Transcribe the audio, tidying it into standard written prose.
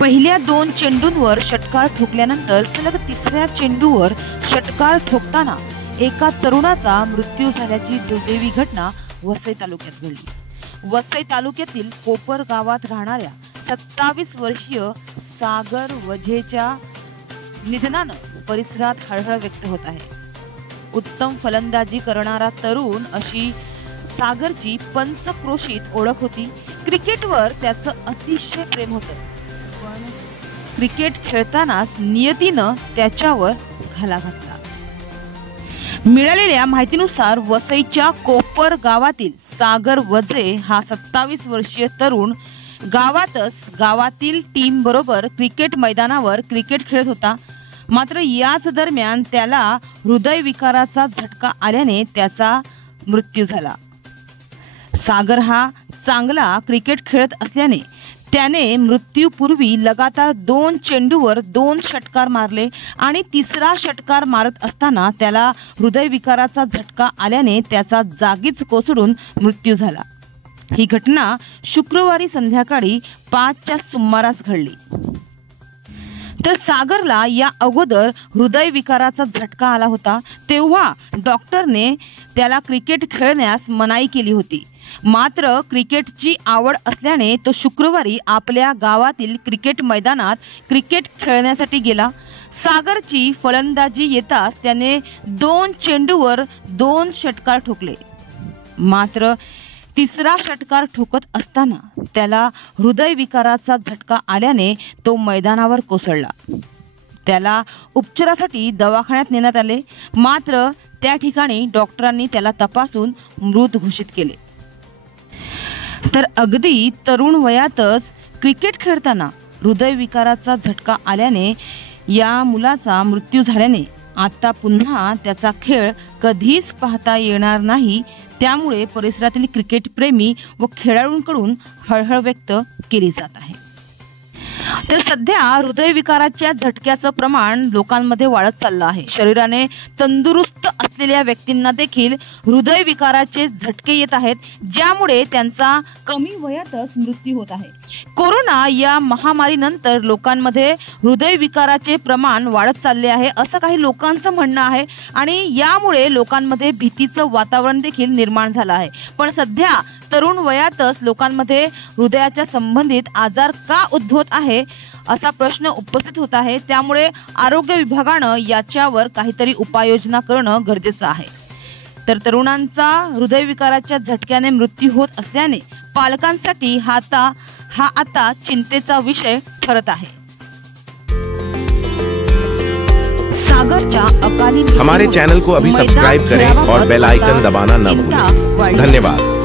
पहिल्या 2 चेंडूंवर षटकार ठोकल्यानंतर सलग तिसऱ्या चेंडूवर षटकार ठोकताना एका तरुणाचा मृत्यू झाल्याची दुर्दैवी घटना वसई तालुक्यात घडली। वसई तालुक्यातील कोपर गावात राहणाऱ्या 27 वर्षीय सागर वझेच्या निधनानं परिसरात हळहळ व्यक्त होत आहे। उत्तम फलंदाजी करणारा तरुण अशी सागरची पंचक्रोशीत ओळख होती। क्रिकेटवर त्याचं अतिशय प्रेम होतं, पण क्रिकेट खेळतानाच नियतीनं त्याच्यावर घाला घातला। मिळालेल्या माहितीनुसार वसईच्या कोपर गावातील सागर वझे हा 27 वर्षीय तरुण गावातील टीम बरोबर क्रिकेट मैदानावर क्रिकेट खेळत होता। मात्र याच दरम्यान त्याला हृदयविकाराचा झटका आल्याने त्याचा मृत्यू झाला। सागर हा चांगला क्रिकेट खेळत असल्याने त्याने मृत्यूपूर्वी लगातार 2 चेंडूवर 2 षटकार मारले आणि तिसरा षटकार मारत असताना त्याला हृदयविकाराचा झटका आल्याने त्याचा जागीच कोसळून मृत्यू झाला। ही घटना शुक्रवारी संध्याकाळी 5च्या सुमारास घडली। तर सागरला या अगोदर हृदयविकाराचा झटका आला होता, तेव्हा डॉक्टरने त्याला क्रिकेट खेळण्यास मनाई केली होती। मात्र क्रिकेटची आवड असल्याने तो शुक्रवारी आपल्या गावातील क्रिकेट मैदानात क्रिकेट खेळण्यासाठी गेला। सागरची फलंदाजी येताच त्याने 2 चेंडूवर 2 षटकार ठोकले। मात्र तिसरा षटकार ठोकत असताना त्याला हृदयविकाराचा झटका आल्याने तो मैदानावर कोसळला। त्याला उपचारासाठी दवाखान्यात नेण्यात आले, मात्र त्या ठिकाणी डॉक्टरांनी त्याला तपासून मृत घोषित केले। तर अगदी तरुण वयातच क्रिकेट खेळताना हृदयविकाराचा झटका आल्याने या मुलाचा मृत्यू झाल्याने आता पुन्हा त्याचा खेळ कधीच पाहता येणार नाही। त्यामुळे परिसरातील क्रिकेट प्रेमी व खेळाडूंकडून हळहळ व्यक्त केली जात आहे। तर सध्या हृदयविकाराच्या झटक्याचं प्रमाण लोकांमध्ये वाढत चाललं आहे। शरीराने तंदुरुस्त असलेल्या व्यक्तींना देखील हृदयविकाराचे झटके येत आहेत, ज्यामुळे त्यांचा कमी वयातच मृत्यू होत आहे। कोरोना या महामारीनंतर लोकांमध्ये हृदयविकाराचे प्रमाण वाढत चालले आहे असं काही लोकांचं म्हणणं आहे आणि यामुळे लोकांमध्ये भीतीचं वातावरण देखील निर्माण झालं आहे। पण सध्या तरुण वयातच लोकांमध्ये हृदयाच्या संबंधित आजार का उद्भवत आहे असा प्रश्न उपस्थित होत आहे। त्यामुळे आरोग्य विभागानं याच्यावर काहीतरी उपाययोजना करणं गरजेचं आहे। तर तरुणांचा हृदयविकाराच्या झटक्याने मृत्यू होत असल्याने पालकांसाठी हा आता चिंतेचा विषय ठरत आहे। सागरच्या अकाली हमारे चैनल को अभी सब्सक्राइब करें और बेल आइकन दबाना न भूलें। धन्यवाद।